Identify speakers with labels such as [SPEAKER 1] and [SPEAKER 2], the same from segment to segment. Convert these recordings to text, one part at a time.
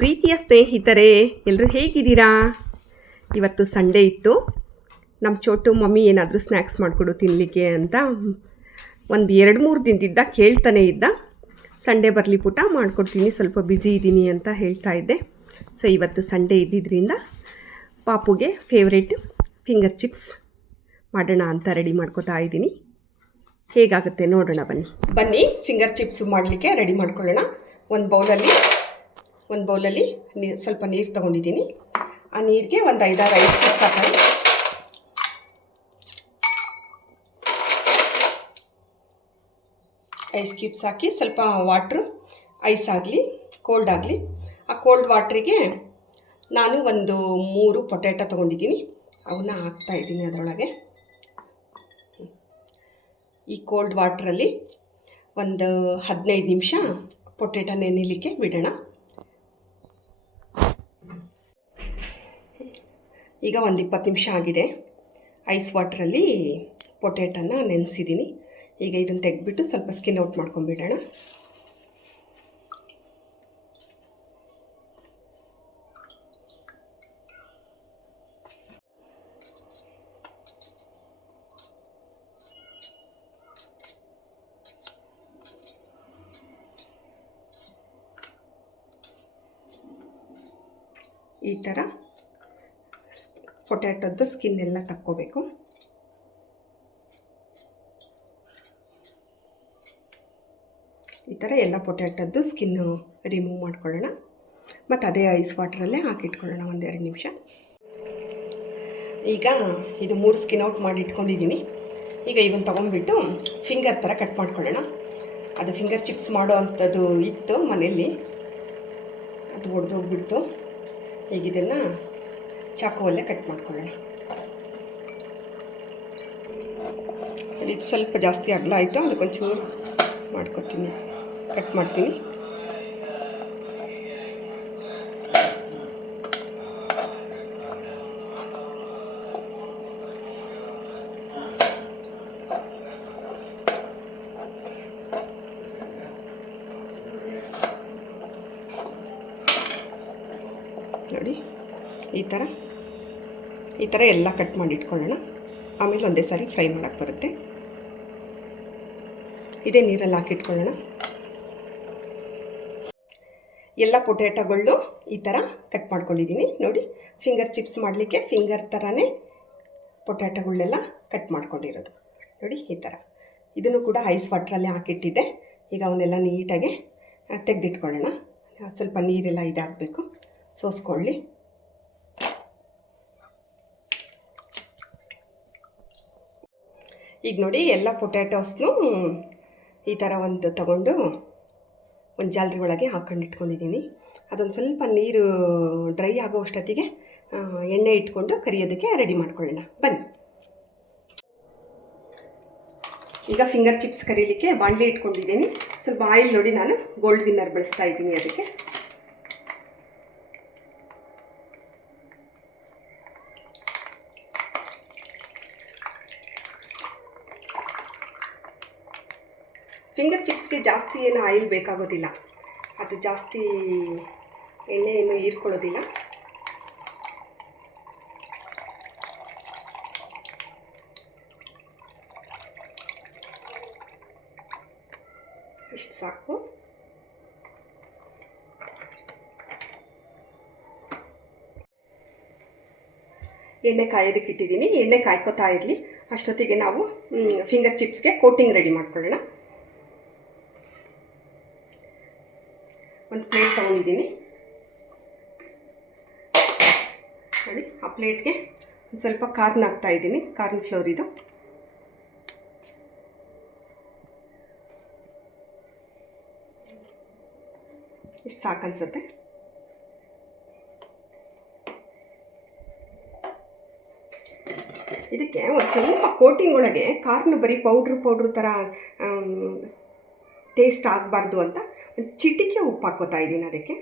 [SPEAKER 1] ಪ್ರೀತಿಯ ಸ್ನೇಹಿತರೇ ಎಲ್ಲರೂ ಹೇಗಿದ್ದೀರಾ? ಇವತ್ತು ಸಂಡೇ ಇತ್ತು. ನಮ್ಮ ಚೋಟು ಮಮ್ಮಿ ಏನಾದರೂ ಸ್ನ್ಯಾಕ್ಸ್ ಮಾಡಿಕೊಡು ತಿನ್ನಲಿಕ್ಕೆ ಅಂತ ಒಂದು ಎರಡು ಮೂರು ದಿನದಿಂದ ಕೇಳ್ತಾನೆ ಇದ್ದ. ಸಂಡೇ ಬರಲಿ ಪುಟ ಮಾಡ್ಕೊಡ್ತೀನಿ, ಸ್ವಲ್ಪ ಬ್ಯುಸಿ ಇದ್ದೀನಿ ಅಂತ ಹೇಳ್ತಾ ಇದ್ದೆ. ಸೊ ಇವತ್ತು ಸಂಡೇ ಇದ್ದಿದ್ದರಿಂದ ಪಾಪುಗೆ ಫೇವ್ರೇಟ್ ಫಿಂಗರ್ ಚಿಪ್ಸ್ ಮಾಡೋಣ ಅಂತ ರೆಡಿ ಮಾಡ್ಕೋತಾ ಇದ್ದೀನಿ. ಹೇಗಾಗುತ್ತೆ ನೋಡೋಣ ಬನ್ನಿ. ಬನ್ನಿ ಫಿಂಗರ್ ಚಿಪ್ಸ್ ಮಾಡಲಿಕ್ಕೆ ರೆಡಿ ಮಾಡ್ಕೊಳ್ಳೋಣ. ಒಂದು ಬೌಲಲ್ಲಿ ಒಂದು ಬೌಲಲ್ಲಿ ನೀರು ಸ್ವಲ್ಪ ನೀರು ತೊಗೊಂಡಿದ್ದೀನಿ. ಆ ನೀರಿಗೆ ಒಂದು ಐದಾರು ಐದು ಕಪ್ ಸಕ್ಕರೆ. ಐಸ್ ಕ್ಯೂಬ್ಸ್ ಹಾಕಿ ಸ್ವಲ್ಪ ವಾಟ್ರು, ಐಸ್ ಆಗಲಿ, ಕೋಲ್ಡ್ ಆಗಲಿ. ಆ ಕೋಲ್ಡ್ ವಾಟ್ರಿಗೆ ನಾನು ಒಂದು ಮೂರು ಪೊಟ್ಯಾಟೊ ತೊಗೊಂಡಿದ್ದೀನಿ. ಅವನ್ನ ಹಾಕ್ತಾ ಇದ್ದೀನಿ ಅದರೊಳಗೆ. ಈ ಕೋಲ್ಡ್ ವಾಟ್ರಲ್ಲಿ ಒಂದು ಹದಿನೈದು ನಿಮಿಷ ಪೊಟ್ಯಾಟೊ ನೆನಿಲಿಕ್ಕೆ ಬಿಡೋಣ. ಈಗ ಒಂದು ಇಪ್ಪತ್ತು ನಿಮಿಷ ಆಗಿದೆ. ಐಸ್ ವಾಟ್ರಲ್ಲಿ ಪೊಟೇಟನ್ನು ನೆನೆಸಿದ್ದೀನಿ ಈಗ ಇದನ್ನು ತೆಗೆದ್ಬಿಟ್ಟು ಸ್ವಲ್ಪ ಸ್ಕಿನ್ ಔಟ್ ಮಾಡ್ಕೊಂಬಿಡೋಣ ಈ ಥರ ಪೊಟ್ಯಾಟೊದ್ದು ಸ್ಕಿನ್ ಎಲ್ಲ ತಕ್ಕೋಬೇಕು. ಈ ಥರ ಎಲ್ಲ ಪೊಟ್ಯಾಟೋದ್ದು ಸ್ಕಿನ್ನು ರಿಮೂವ್ ಮಾಡ್ಕೊಳ್ಳೋಣ. ಮತ್ತು ಅದೇ ಐಸ್ ವಾಟ್ರಲ್ಲೇ ಹಾಕಿಟ್ಕೊಳ್ಳೋಣ ಒಂದೆರಡು ನಿಮಿಷ. ಈಗ ಇದು ಮೂರು ಸ್ಕಿನ್ ಔಟ್ ಮಾಡಿ ಇಟ್ಕೊಂಡಿದ್ದೀನಿ ಈಗ ಇವನ್ನ ತೊಗೊಂಡ್ಬಿಟ್ಟು ಫಿಂಗರ್ ಥರ ಕಟ್ ಮಾಡ್ಕೊಳ್ಳೋಣ. ಅದು ಫಿಂಗರ್ ಚಿಪ್ಸ್ ಮಾಡೋ ಅಂಥದ್ದು ಇತ್ತು ಮನೆಯಲ್ಲಿ. ಅದು ಒಡೆದೋಗ್ಬಿಡ್ತು. ಈಗ ಇದನ್ನು ಚಾಕುವಲ್ಲೇ ಕಟ್ ಮಾಡ್ಕೊಳ್ಳೋಣ. ನೋಡಿ, ಇದು ಸ್ವಲ್ಪ ಜಾಸ್ತಿ ಅಗಲ ಆಯಿತು ಅದಕ್ಕೊಂಚೂರು ಮಾಡ್ಕೊತೀನಿ. ಕಟ್ ಮಾಡ್ತೀನಿ. ನೋಡಿ, ಈ ಥರ. ಈ ಥರ ಎಲ್ಲ ಕಟ್ ಮಾಡಿ ಇಟ್ಕೊಳ್ಳೋಣ. ಆಮೇಲೆ ಒಂದೇ ಸಾರಿ ಫ್ರೈ ಮಾಡೋಕ್ಕೆ ಬರುತ್ತೆ. ಇದೇ ನೀರಲ್ಲಿ ಹಾಕಿಟ್ಕೊಳ್ಳೋಣ ಎಲ್ಲ ಪೊಟ್ಯಾಟೊಗಳು ಈ ಥರ ಕಟ್ ಮಾಡ್ಕೊಂಡಿದ್ದೀನಿ. ನೋಡಿ, ಫಿಂಗರ್ ಚಿಪ್ಸ್ ಮಾಡಲಿಕ್ಕೆ ಫಿಂಗರ್ ಥರನೇ ಪೊಟ್ಯಾಟೊಗಳನ್ನೆಲ್ಲ ಕಟ್ ಮಾಡ್ಕೊಂಡಿರೋದು. ನೋಡಿ, ಈ ಥರ. ಇದನ್ನು ಕೂಡ ಐಸ್ ವಾಟ್ರಲ್ಲಿ ಹಾಕಿಟ್ಟಿದ್ದೆ. ಈಗ ಅವನ್ನೆಲ್ಲ ನೀಟಾಗಿ ತೆಗೆದಿಟ್ಕೊಳ್ಳೋಣ. ಸ್ವಲ್ಪ ನೀರೆಲ್ಲ ಇದಾಗಬೇಕು. ಸೋಸ್ಕೊಳ್ಳಿ. ಈಗ ನೋಡಿ ಎಲ್ಲ ಪೊಟ್ಯಾಟೋಸ್ನು ಈ ಥರ ಒಂದು ತಗೊಂಡು ಒಂದು ಜಾಲರಿ ಒಳಗೆ ಹಾಕ್ಕೊಂಡು ಇಟ್ಕೊಂಡಿದ್ದೀನಿ. ಅದೊಂದು ಸ್ವಲ್ಪ ನೀರು ಡ್ರೈ ಆಗೋ ಅಷ್ಟೊತ್ತಿಗೆ ಎಣ್ಣೆ ಇಟ್ಕೊಂಡು ಕರಿಯೋದಕ್ಕೆ ರೆಡಿ ಮಾಡ್ಕೊಳ್ಳೋಣ. ಬನ್ನಿ. ಈಗ ಫಿಂಗರ್ ಚಿಪ್ಸ್ ಕರೀಲಿಕ್ಕೆ ಬಾಣಲೆ ಇಟ್ಕೊಂಡಿದ್ದೀನಿ. ಸ್ವಲ್ಪ ಆಯಿಲ್ ನೋಡಿ ನಾನು ಗೋಲ್ಡ್ ವಿನ್ನರ್ ಬಳಸ್ತಾ ಇದ್ದೀನಿ ಅದಕ್ಕೆ. ಫಿಂಗರ್ ಚಿಪ್ಸ್ಗೆ ಜಾಸ್ತಿ ಏನು ಆಯಿಲ್ ಬೇಕಾಗೋದಿಲ್ಲ. ಅದು ಜಾಸ್ತಿ ಎಣ್ಣೆ ಏನು ಹೀರ್ಕೊಳ್ಳೋದಿಲ್ಲ. ಇಷ್ಟು ಸಾಕು. ಎಣ್ಣೆ ಕಾಯೋದಕ್ಕೆ ಇಟ್ಟಿದ್ದೀನಿ. ಎಣ್ಣೆ ಕಾಯ್ಕೋತಾ ಇರಲಿ. ಅಷ್ಟೊತ್ತಿಗೆ ನಾವು ಫಿಂಗರ್ ಚಿಪ್ಸ್ಗೆ ಕೋಟಿಂಗ್ ರೆಡಿ ಮಾಡ್ಕೊಳ್ಳೋಣ. ಒಂದು ಪ್ಲೇಟ್ ತೊಗೊಂಡಿದ್ದೀನಿ. ನೋಡಿ, ಆ ಪ್ಲೇಟ್ಗೆ ಒಂದು ಸ್ವಲ್ಪ ಕಾರ್ನ್ ಹಾಕ್ತಾ ಇದ್ದೀನಿ, ಕಾರ್ನ್ ಫ್ಲೋರ್ ಇದು. ಇಷ್ಟು ಸಾಕು ಅನ್ಸುತ್ತೆ ಇದಕ್ಕೆ ಒಂದು ಸ್ವಲ್ಪ ಕೋಟಿಂಗ್ ಒಳಗೆ ಕಾರ್ನ್ ಬರೀ ಪೌಡ್ರು ಪೌಡ್ರು ಥರ ಟೇಸ್ಟ್ ಆಗಬಾರ್ದು ಅಂತ ಒಂದು ಚಿಟಿಕೆ ಉಪ್ಪು ಹಾಕೋತಾ ಇದ್ದೀನಿ ಅದಕ್ಕೆ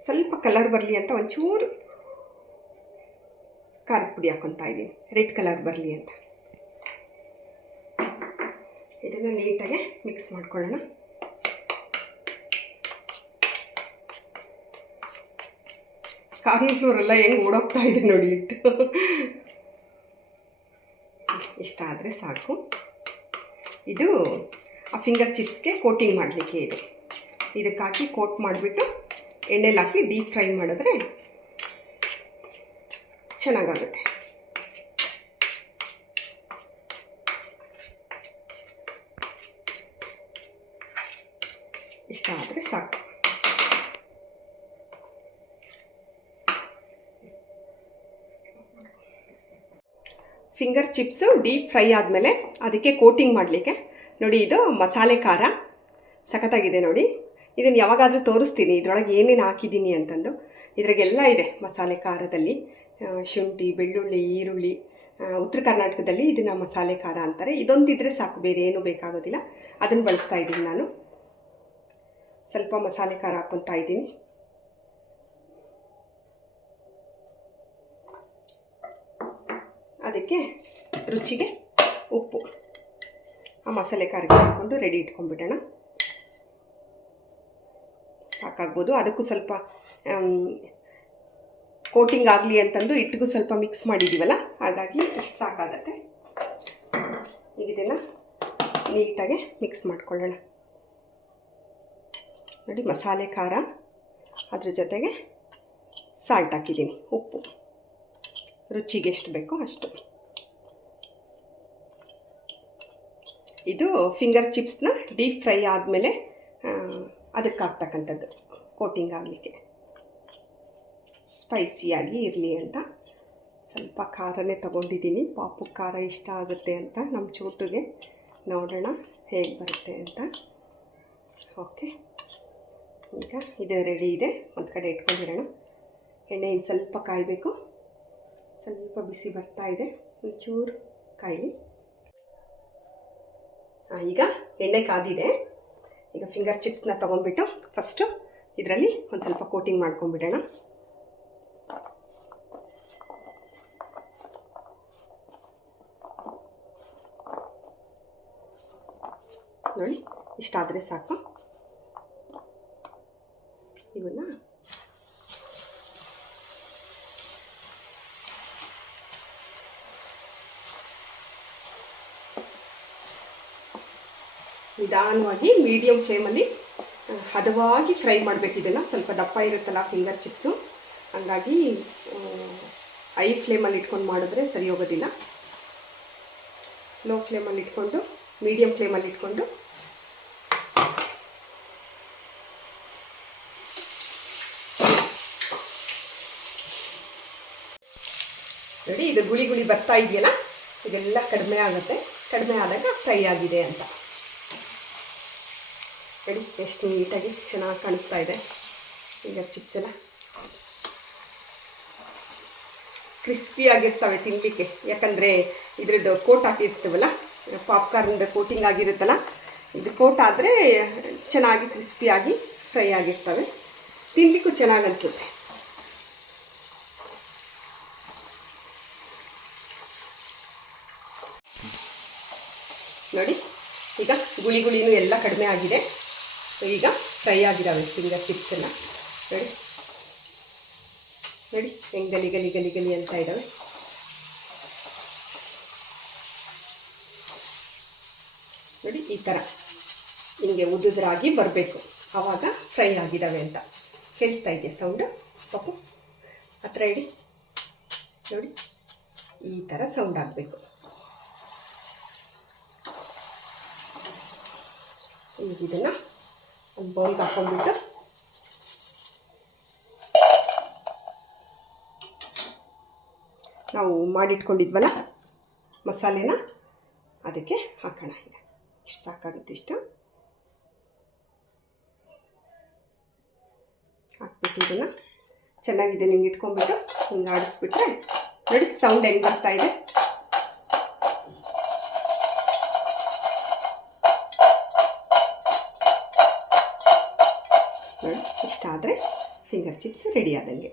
[SPEAKER 1] ಸ್ವಲ್ಪ ಕಲರ್ ಬರಲಿ ಅಂತ ಒಂಚೂರು ಖಾರದ ಪುಡಿ ಹಾಕೊತಾ ಇದ್ದೀನಿ ರೆಡ್ ಕಲರ್ ಬರಲಿ ಅಂತ. ಇದನ್ನು ನೀಟಾಗಿ ಮಿಕ್ಸ್ ಮಾಡ್ಕೊಳ್ಳೋಣ. ಕಾರ್ನ್ಫ್ಲೋರ್ ಎಲ್ಲ ಹೆಂಗೆ ಓಡೋಗ್ತಾ ಇದೆ ನೋಡಿ ಇಟ್ಟು. ಇಷ್ಟ ಆದರೆ ಸಾಕು. ಇದು ಆ ಫಿಂಗರ್ ಚಿಪ್ಸ್ಗೆ ಕೋಟಿಂಗ್ ಮಾಡಲಿಕ್ಕೆ ಇದೆ. ಇದಕ್ಕೆ ಹಾಕಿ ಕೋಟ್ ಮಾಡಿಬಿಟ್ಟು ಎಣ್ಣೆಲಿ ಹಾಕಿ ಡೀಪ್ ಫ್ರೈ ಮಾಡಿದ್ರೆ ಚೆನ್ನಾಗಾಗುತ್ತೆ. ಇಷ್ಟ ಆದರೆ ಸಾಕು. ಫಿಂಗರ್ ಚಿಪ್ಸು ಡೀಪ್ ಫ್ರೈ ಆದಮೇಲೆ ಅದಕ್ಕೆ ಕೋಟಿಂಗ್ ಮಾಡಲಿಕ್ಕೆ. ನೋಡಿ ಇದು ಮಸಾಲೆ ಖಾರ. ಸಖತ್ತಾಗಿದೆ ನೋಡಿ. ಇದನ್ನು ಯಾವಾಗಾದರೂ ತೋರಿಸ್ತೀನಿ. ಇದರೊಳಗೆ ಏನೇನು ಹಾಕಿದ್ದೀನಿ ಅಂತಂದು. ಇದ್ರಾಗೆಲ್ಲ ಇದೆ ಮಸಾಲೆ ಖಾರದಲ್ಲಿ. ಶುಂಠಿ, ಬೆಳ್ಳುಳ್ಳಿ, ಈರುಳ್ಳಿ ಉತ್ತರ ಕರ್ನಾಟಕದಲ್ಲಿ ಇದನ್ನು ಮಸಾಲೆ ಖಾರ ಅಂತಾರೆ. ಇದೊಂದಿದ್ರೆ ಸಾಕು, ಬೇರೆ ಏನೂ ಬೇಕಾಗೋದಿಲ್ಲ. ಅದನ್ನು ಬಳಸ್ತಾ ಇದ್ದೀನಿ ನಾನು. ಸ್ವಲ್ಪ ಮಸಾಲೆ ಖಾರ ಹಾಕ್ಕೊತಾ ಇದ್ದೀನಿ. ಅದಕ್ಕೆ ರುಚಿಗೆ ಉಪ್ಪು. ಆ ಮಸಾಲೆ ಖಾರಕ್ಕೆ ಹಾಕ್ಕೊಂಡು ರೆಡಿ ಇಟ್ಕೊಂಡ್ಬಿಡೋಣ. ಸಾಕಾಗ್ಬೋದು. ಅದಕ್ಕೂ ಸ್ವಲ್ಪ ಕೋಟಿಂಗ್ ಆಗಲಿ ಅಂತಂದು ಹಿಟ್ಟಿಗೂ ಸ್ವಲ್ಪ ಮಿಕ್ಸ್ ಮಾಡಿದ್ದೀವಲ್ಲ ಹಾಗಾಗಿ ಇಷ್ಟು ಸಾಕಾಗತ್ತೆ. ಈಗ ಇದನ್ನು ನೀಟಾಗಿ ಮಿಕ್ಸ್ ಮಾಡ್ಕೊಳ್ಳೋಣ. ನೋಡಿ, ಮಸಾಲೆ, ಖಾರ, ಅದ್ರ ಜೊತೆಗೆ ಸಾಲ್ಟ್ ಹಾಕಿದ್ದೀನಿ, ಉಪ್ಪು. ರುಚಿಗೆ ಎಷ್ಟು ಬೇಕೋ ಅಷ್ಟು. ಇದು ಫಿಂಗರ್ ಚಿಪ್ಸ್ನ ಡೀಪ್ ಫ್ರೈ ಆದಮೇಲೆ ಅದಕ್ಕೆ ಹಾಕ್ತಕ್ಕಂಥದ್ದು ಕೋಟಿಂಗ್ ಆಗಲಿಕ್ಕೆ. ಸ್ಪೈಸಿಯಾಗಿ ಇರಲಿ ಅಂತ. ಸ್ವಲ್ಪ ಖಾರನೇ ತೊಗೊಂಡಿದ್ದೀನಿ. ಪಾಪು ಖಾರ ಇಷ್ಟ ಆಗುತ್ತೆ ಅಂತ ನಮ್ಮ ಚೂಟಿಗೆ. ನೋಡೋಣ ಹೇಗೆ ಬರುತ್ತೆ ಅಂತ. ಓಕೆ. ಈಗ ಇದು ರೆಡಿ ಇದೆ. ಒಂದು ಕಡೆ ಇಟ್ಕೊಂಡಿರೋಣ. ಎಣ್ಣೆ ಇನ್ನು ಸ್ವಲ್ಪ ಕಾಯಬೇಕು. ಸ್ವಲ್ಪ ಬಿಸಿ ಬರ್ತಾ ಇದೆ. ಒಂಚೂರು ಕಾಯಿ ಈಗ ಎಣ್ಣೆ ಕಾದಿದೆ. ಈಗ ಫಿಂಗರ್ ಚಿಪ್ಸ್ನ ತೊಗೊಂಡ್ಬಿಟ್ಟು ಫಸ್ಟು ಇದರಲ್ಲಿ ಒಂದು ಸ್ವಲ್ಪ ಕೋಟಿಂಗ್ ಮಾಡ್ಕೊಂಬಿಡೋಣ ನೋಡಿ ಇಷ್ಟಾದರೆ ಸಾಕು. ಇವನ್ನ ನಿಧಾನವಾಗಿ ಮೀಡಿಯಮ್ ಫ್ಲೇಮಲ್ಲಿ ಹದವಾಗಿ ಫ್ರೈ ಮಾಡಬೇಕು ಇದನ್ನು. ಸ್ವಲ್ಪ ದಪ್ಪ ಇರುತ್ತಲ್ಲ ಫಿಂಗರ್ ಚಿಪ್ಸು ಹಂಗಾಗಿ ಐ ಫ್ಲೇಮಲ್ಲಿ ಇಟ್ಕೊಂಡು ಮಾಡಿದ್ರೆ ಸರಿ ಹೋಗೋದಿಲ್ಲ. ಲೋ ಫ್ಲೇಮಲ್ಲಿ ಇಟ್ಕೊಂಡು ಮೀಡಿಯಮ್ ಫ್ಲೇಮಲ್ಲಿ ಇಟ್ಕೊಂಡು ನೋಡಿ ಇದು ಗುಳಿ ಗುಳಿ ಬರ್ತಾ ಇದೆಯಲ್ಲ? ಇದೆಲ್ಲ ಕಡಿಮೆ ಆಗುತ್ತೆ. ಕಡಿಮೆ ಆದಾಗ ಫ್ರೈ ಆಗಿದೆ ಅಂತ. ನೋಡಿ ಎಷ್ಟು ನೀಟಾಗಿ ಚೆನ್ನಾಗಿ ಕಾಣಿಸ್ತಾ ಇದೆ. ಈಗ ಚಿಪ್ಸ್ ಎಲ್ಲ. ಕ್ರಿಸ್ಪಿಯಾಗಿರ್ತವೆ ತಿನ್ನಲಿಕ್ಕೆ ಯಾಕಂದರೆ ಇದ್ರದ್ದು ಕೋಟ್ ಹಾಕಿರ್ತೀವಲ್ಲ? ಪಾಪ್ಕಾರ್ನ್ದು ಕೋಟಿಂಗ್ ಆಗಿರುತ್ತಲ್ಲ? ಇದು ಕೋಟ್ ಆದರೆ ಚೆನ್ನಾಗಿ ಕ್ರಿಸ್ಪಿಯಾಗಿ ಫ್ರೈ ಆಗಿರ್ತವೆ. ತಿನ್ನಲಿಕ್ಕೂ ಚೆನ್ನಾಗಿ ಅನಿಸುತ್ತೆ. ನೋಡಿ. ಈಗ ಗುಳಿ ಗುಳಿನೂ ಎಲ್ಲ ಕಡಿಮೆ ಆಗಿದೆ. ಸೊ ಈಗ ಫ್ರೈ ಆಗಿದ್ದಾವೆ ಫಿಂಗರ್ ಚಿಪ್ಸ್ ಎಲ್ಲ ನೋಡಿ. ನೋಡಿ, ಹೆಂಗೆ ಗಲಿ ಗಲಿ ಗಲಿ ಗಲಿ ಅಂತ ಇದ್ದಾವೆ ನೋಡಿ, ಈ ಥರ ಹಿಂಗೆ ಉದುದ್ರಾಗಿ ಬರಬೇಕು. ಆವಾಗ ಫ್ರೈ ಆಗಿದ್ದಾವೆ ಅಂತ. ಕೇಳಿಸ್ತಾ ಇದೆಯಾ ಸೌಂಡು ಪಾಪು. ಹತ್ರ ಇಡಿ. ನೋಡಿ, ಈ ಥರ ಸೌಂಡ್ ಆಗಬೇಕು. ಈಗ ಇದನ್ನು ಒಂದು ಬೌಲ್ಗೆ ಹಾಕೊಂಡ್ಬಿಟ್ಟು ನಾವು ಮಾಡಿಟ್ಕೊಂಡಿದ್ವಲ್ಲ ಮಸಾಲೆನ ಅದಕ್ಕೆ ಹಾಕೋಣ ಈಗ. ಇಷ್ಟು ಸಾಕಾಗುತ್ತೆ ಇಷ್ಟು. ಹಾಕ್ಬಿಟ್ಟು ಇದನ್ನು ಚೆನ್ನಾಗಿದೆ, ನಿಂಗೆ ಇಟ್ಕೊಂಡ್ಬಿಟ್ಟು ಹಿಂಗೆ ಆಡಿಸ್ಬಿಟ್ರೆ ನೋಡಿ ಸೌಂಡ್ ಹೆಂಗೆ ಬರ್ತಾ ಇದೆ. ಆದರೆ ಫಿಂಗರ್ ಚಿಪ್ಸ್ ರೆಡಿ ಆದಂಗೆ.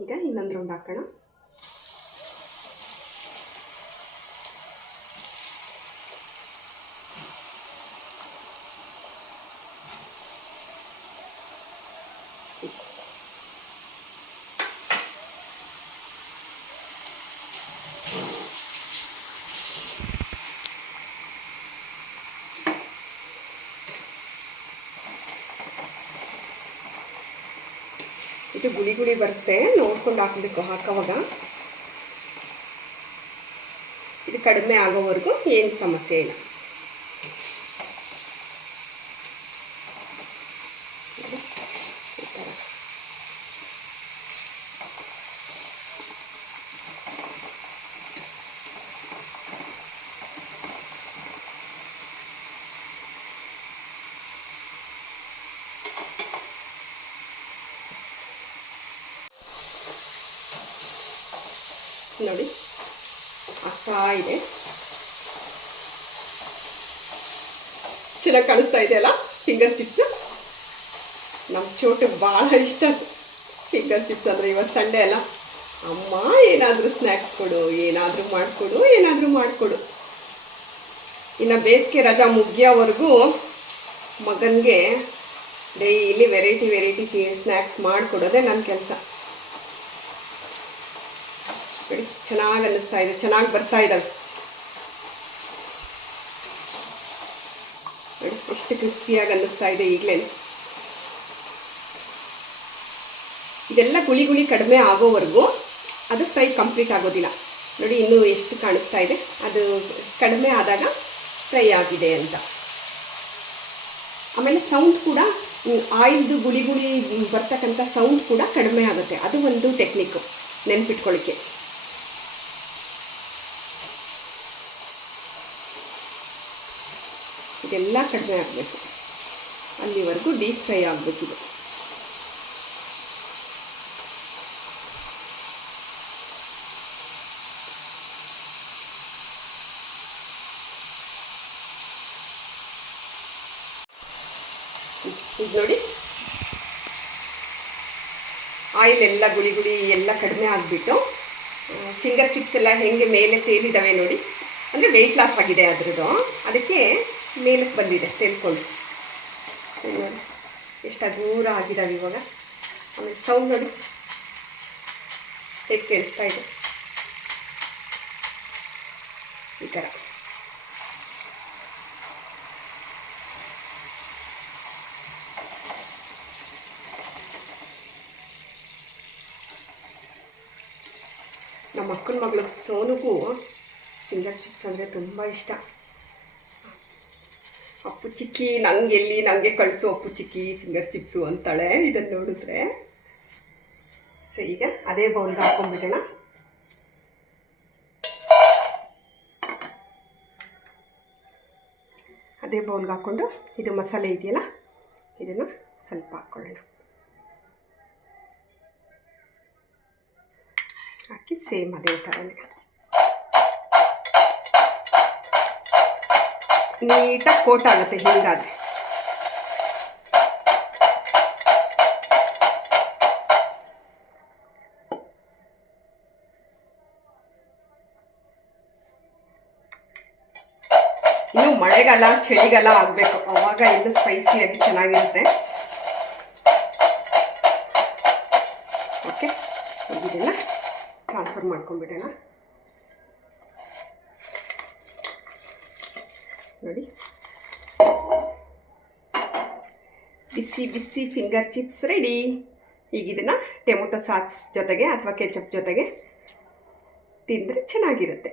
[SPEAKER 1] ಈಗ ಇನ್ನೊಂದು ರೌಂಡ್ ಹಾಕೋಣ. ಇದು ಗುಳಿ ಗುಳಿ ಬರುತ್ತೆ. ನೋಡ್ಕೊಂಡು ಹಾಕಬೇಕು ಹಾಕೋವಾಗ ಇದು ಕಡಿಮೆ ಆಗೋವರೆಗೂ ಏನು ಸಮಸ್ಯೆ ಇಲ್ಲ. ನೋಡಿ. ಆಗ್ತಾ ಇದೆ. ಚೆನ್ನಾಗಿ ಕಾಣಿಸ್ತಾ ಇದೆಯಲ್ಲ ಫಿಂಗರ್ ಚಿಪ್ಸ್ ನಮ್ಮ ಚೋಟು ಭಾಳ ಇಷ್ಟ ಫಿಂಗರ್ ಚಿಪ್ಸ್ ಅಂದರೆ ಇವತ್ತು ಸಂಡೇ ಅಲ್ಲ. ಅಮ್ಮ, ಏನಾದರೂ ಸ್ನ್ಯಾಕ್ಸ್ ಕೊಡು, ಏನಾದರೂ ಮಾಡಿಕೊಡು ಏನಾದರೂ ಮಾಡಿಕೊಡು. ಇನ್ನು ಬೇಸಿಗೆ ರಜಾ ಮುಗಿಯೋವರೆಗೂ ಮಗನಿಗೆ ಡೈಲಿ ವೆರೈಟಿ ವೆರೈಟಿ ಸ್ನ್ಯಾಕ್ಸ್ ಮಾಡಿಕೊಡೋದೇ ನನ್ನ ಕೆಲಸ. ನೋಡಿ ಚೆನ್ನಾಗಿ ಅನ್ನಿಸ್ತಾ ಇದೆ, ಚೆನ್ನಾಗಿ ಬರ್ತಾ ಇದ್ದಾವೆ ನೋಡಿ, ಎಷ್ಟು ಕ್ರಿಸ್ಪಿಯಾಗಿ ಅನ್ನಿಸ್ತಾ ಇದೆ ಈಗಲೇ. ಇದೆಲ್ಲ ಗುಳಿ ಗುಳಿ ಕಡಿಮೆ ಆಗೋವರೆಗೂ ಅದು ಫ್ರೈ ಕಂಪ್ಲೀಟ್ ಆಗೋದಿಲ್ಲ. ನೋಡಿ, ಇನ್ನೂ ಎಷ್ಟು ಕಾಣಿಸ್ತಾ ಇದೆ, ಅದು ಕಡಿಮೆ ಆದಾಗ ಫ್ರೈ ಆಗಿದೆ ಅಂತ. ಆಮೇಲೆ ಸೌಂಡ್ ಕೂಡ ಆಯಿಲ್ದು ಗುಳಿ ಗುಳಿ ಬರ್ತಕ್ಕಂಥ ಸೌಂಡ್ ಕೂಡ ಕಡಿಮೆ ಆಗುತ್ತೆ. ಅದು ಒಂದು ಟೆಕ್ನಿಕ್ಕು ನೆನ್ಪಿಟ್ಕೊಳ್ಳಿಕ್ಕೆ ಇದೆಲ್ಲ ಕಡಿಮೆ ಆಗಬೇಕು. ಅಲ್ಲಿವರೆಗೂ ಡೀಪ್ ಫ್ರೈ ಆಗಬೇಕಿದೆ. ಇದು ನೋಡಿ. ಆಯಿಲ್ ಎಲ್ಲ ಗುಳಿ ಗುಳಿ ಎಲ್ಲ ಕಡಿಮೆ ಆಗಿಬಿಟ್ಟು ಫಿಂಗರ್ ಚಿಪ್ಸ್ ಎಲ್ಲ ಹೆಂಗೆ ಮೇಲೆ ತೇಲಿದ್ದಾವೆ ನೋಡಿ. ಅಂದರೆ ವೆಯ್ಟ್ ಲಾಸ್ ಆಗಿದೆ ಅದ್ರದ್ದು. ಅದಕ್ಕೆ ಮೇಲಕ್ಕೆ ಬಂದಿದೆ ತೇಲ್ಕೊಂಡು ಎಷ್ಟು ದೂರ ಆಗಿದ್ದಾವೆ ಇವಾಗ. ಆಮೇಲೆ ಸೌಂಡ್ ನೋಡಿ. ಹೇಗೆ ಕೇಳಿಸ್ತಾ ಇದೆ? ಈ ಥರ ನಮ್ಮ ಅಕ್ಕನ ಮಗಳು ಸೋನುಗೂ ಫಿಂಗರ್ ಚಿಪ್ಸ್ ಅಂದರೆ ತುಂಬ ಇಷ್ಟ. ಅಪ್ಪು ಚಿಕ್ಕಿ, ನಂಗೆ ಎಲ್ಲಿ ನನಗೆ ಕಳಿಸು ಅಪ್ಪು ಚಿಕ್ಕಿ ಫಿಂಗರ್ ಚಿಪ್ಸು ಅಂತಾಳೆ. ಇದನ್ನು ನೋಡಿದ್ರೆ. ಸೊ ಈಗ ಅದೇ ಬೌಲ್ಗೆ ಹಾಕೊಂಡ್ಬಿಡೋಣ. ಅದೇ ಬೌಲ್ಗೆ ಹಾಕ್ಕೊಂಡು ಇದು ಮಸಾಲೆ ಇದೆಯಲ್ಲ, ಇದನ್ನು ಸ್ವಲ್ಪ ಹಾಕ್ಕೊಳ್ಳೋಣ ಹಾಕಿ ಸೇಮ್ ಅದೇ ಥರನೇ ನೀಟಾಗಿ ಕೋಟ್ ಆಗುತ್ತೆ ಹೀಗಾದರೆ. ಇನ್ನು ಮಳೆಗಾಲ, ಚಳಿಗಾಲ ಆಗಬೇಕು. ಅವಾಗ ಇನ್ನೂ ಸ್ಪೈಸಿಯಾಗಿ ಚೆನ್ನಾಗಿರುತ್ತೆ. ಓಕೆ ಇದನ್ನು ಟ್ರಾನ್ಸ್ಫರ್ ಮಾಡ್ಕೊಂಡ್ಬಿಡೋಣ. ನೋಡಿ. ಬಿಸಿ ಬಿಸಿ ಫಿಂಗರ್ ಚಿಪ್ಸ್ ರೆಡಿ ಈಗ ಇದನ್ನು ಟೊಮೊಟೊ ಸಾಸ್ ಜೊತೆಗೆ ಅಥವಾ ಕೆಚಪ್ ಜೊತೆಗೆ ತಿಂದರೆ ಚೆನ್ನಾಗಿರುತ್ತೆ.